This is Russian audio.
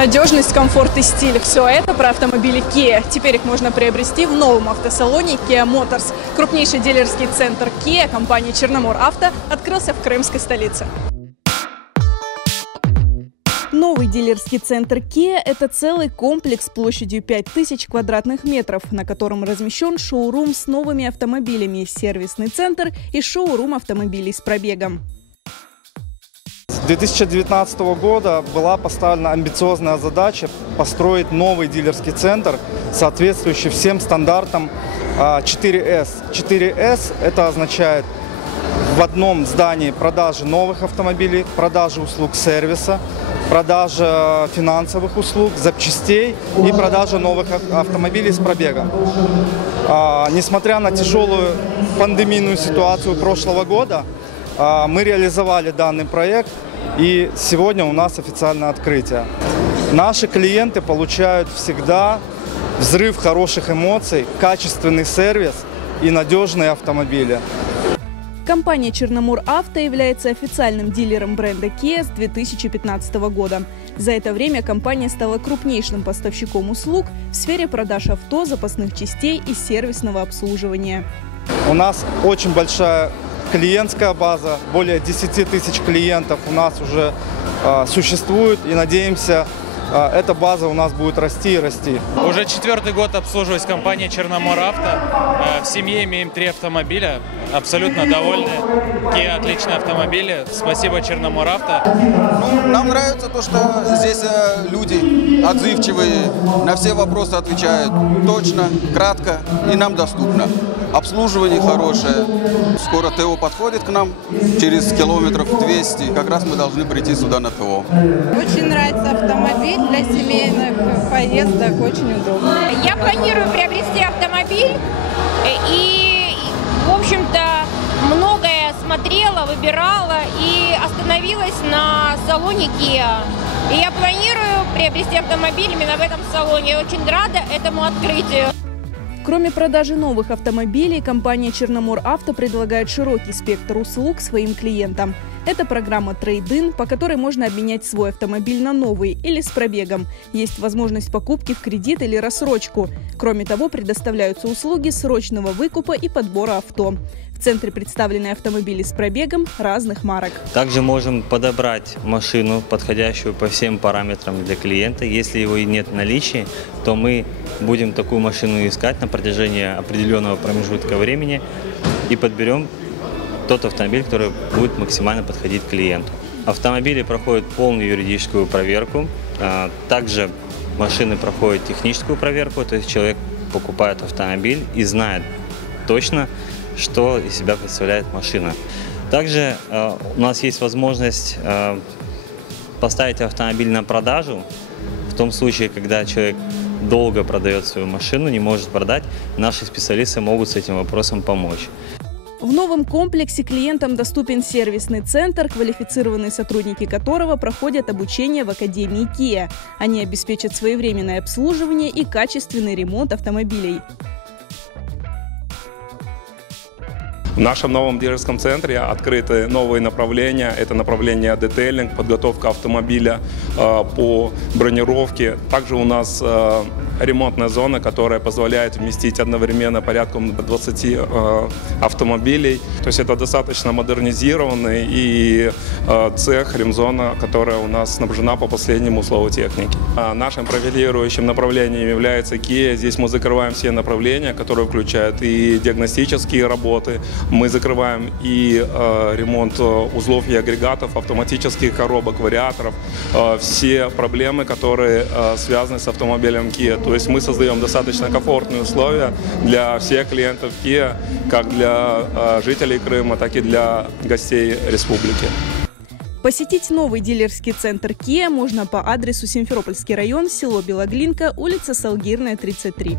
Надежность, комфорт и стиль – все это про автомобили Kia. Теперь их можно приобрести в новом автосалоне Kia Motors. Крупнейший дилерский центр Kia компании Черномор Авто открылся в крымской столице. Новый дилерский центр Kia – это целый комплекс площадью 5000 квадратных метров, на котором размещен шоурум с новыми автомобилями, сервисный центр и шоурум автомобилей с пробегом. С 2019 года была поставлена амбициозная задача построить новый дилерский центр, соответствующий всем стандартам 4S. 4S – это означает в одном здании продажи новых автомобилей, продажи услуг сервиса, продажа финансовых услуг, запчастей и продажа новых автомобилей с пробегом. Несмотря на тяжелую пандемийную ситуацию прошлого года, мы реализовали данный проект, и сегодня у нас официальное открытие. Наши клиенты получают всегда взрыв хороших эмоций, качественный сервис и надежные автомобили. Компания «Черномор Авто» является официальным дилером бренда Kia с 2015 года. За это время компания стала крупнейшим поставщиком услуг в сфере продаж авто, запасных частей и сервисного обслуживания. У нас очень большая клиентская база, более 10 тысяч клиентов у нас уже существует, и надеемся, эта база у нас будет расти и расти. Уже 4-й год обслуживаюсь компанией «Черномор Авто». В семье имеем 3 автомобиля, абсолютно довольны. Kia отличные автомобили. Спасибо «Черномор Авто». Нам нравится то, что здесь люди отзывчивые, на все вопросы отвечают точно, кратко и нам доступно. Обслуживание хорошее. Скоро ТО подходит к нам, через километров 200. Как раз мы должны прийти сюда на ТО. Очень нравится автомобиль для семейных поездок, очень удобно. Я планирую приобрести автомобиль и, в общем-то, многое смотрела, выбирала и остановилась на салоне Kia. И я планирую приобрести автомобиль именно в этом салоне. Я очень рада этому открытию. Кроме продажи новых автомобилей, компания «Черномор Авто» предлагает широкий спектр услуг своим клиентам. Это программа «Трейд-ин», по которой можно обменять свой автомобиль на новый или с пробегом. Есть возможность покупки в кредит или рассрочку. Кроме того, предоставляются услуги срочного выкупа и подбора авто. В центре представлены автомобили с пробегом разных марок. Также можем подобрать машину, подходящую по всем параметрам для клиента. Если его и нет в наличии, то мы будем такую машину искать на протяжении определенного промежутка времени и подберем тот автомобиль, который будет максимально подходить клиенту. Автомобили проходят полную юридическую проверку. Также машины проходят техническую проверку, то есть человек покупает автомобиль и знает точно, что из себя представляет машина. Также у нас есть возможность поставить автомобиль на продажу. В том случае, когда человек долго продает свою машину, не может продать, наши специалисты могут с этим вопросом помочь. В новом комплексе клиентам доступен сервисный центр, квалифицированные сотрудники которого проходят обучение в Академии Kia. Они обеспечат своевременное обслуживание и качественный ремонт автомобилей. В нашем новом дилерском центре открыты новые направления. Это направление детейлинг, подготовка автомобиля по бронировке. Также у нас ремонтная зона, которая позволяет вместить одновременно порядком 20 автомобилей. То есть это достаточно модернизированный и цех, ремзона, которая у нас снабжена по последнему слову техники. Нашим профилирующим направлением является Kia. Здесь мы закрываем все направления, которые включают и диагностические работы. Мы закрываем и ремонт узлов и агрегатов, автоматических коробок, вариаторов, все проблемы, которые связаны с автомобилем Kia. То есть мы создаем достаточно комфортные условия для всех клиентов Kia, как для жителей Крыма, так и для гостей республики. Посетить новый дилерский центр Kia можно по адресу Симферопольский район, село Белоглинка, улица Салгирная, 33.